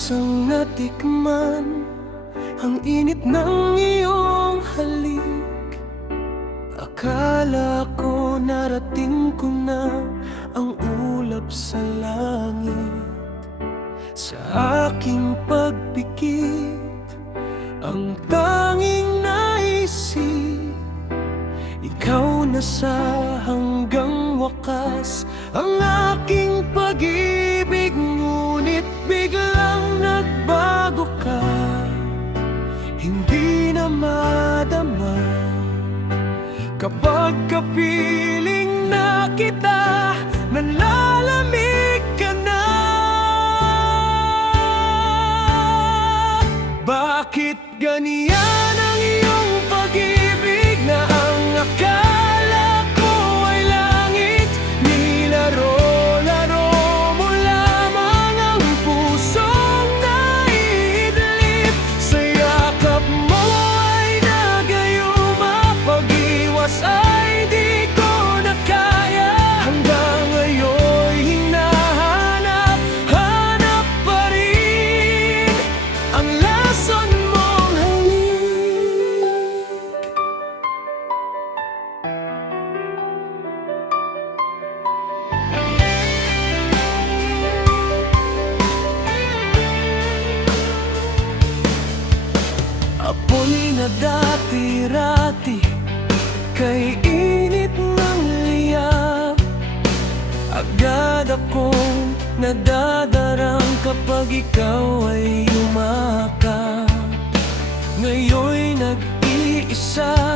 kusang natikman ang init ng iyong halik. Akala ko narating ko na ang ulap sa langit. Sa aking pagpikit, ang tanging naisip, ikaw na sa hanggang wakas ang aking pag-ibig. Ngunit biglang nagbago ka, hindi na madama. Kapag kapiling na kita, nalalamig ka na. Bakit ganyan ang iyong pag-ibig na ang akala ko ay langit? Nilaro-laro mo lamang ang pusong naiidlip. Sa yakap mo ay nagayuma, pag-iwas ay di ko na kaya. Hanggang ngayon'y hinahanap, hanap pa rin ang lason mong halik. Apoy na dati-rati, kay init ng liyab. Agad akong nadadarang kapag ikaw ay umakap. Ngayon'y nag-iisa,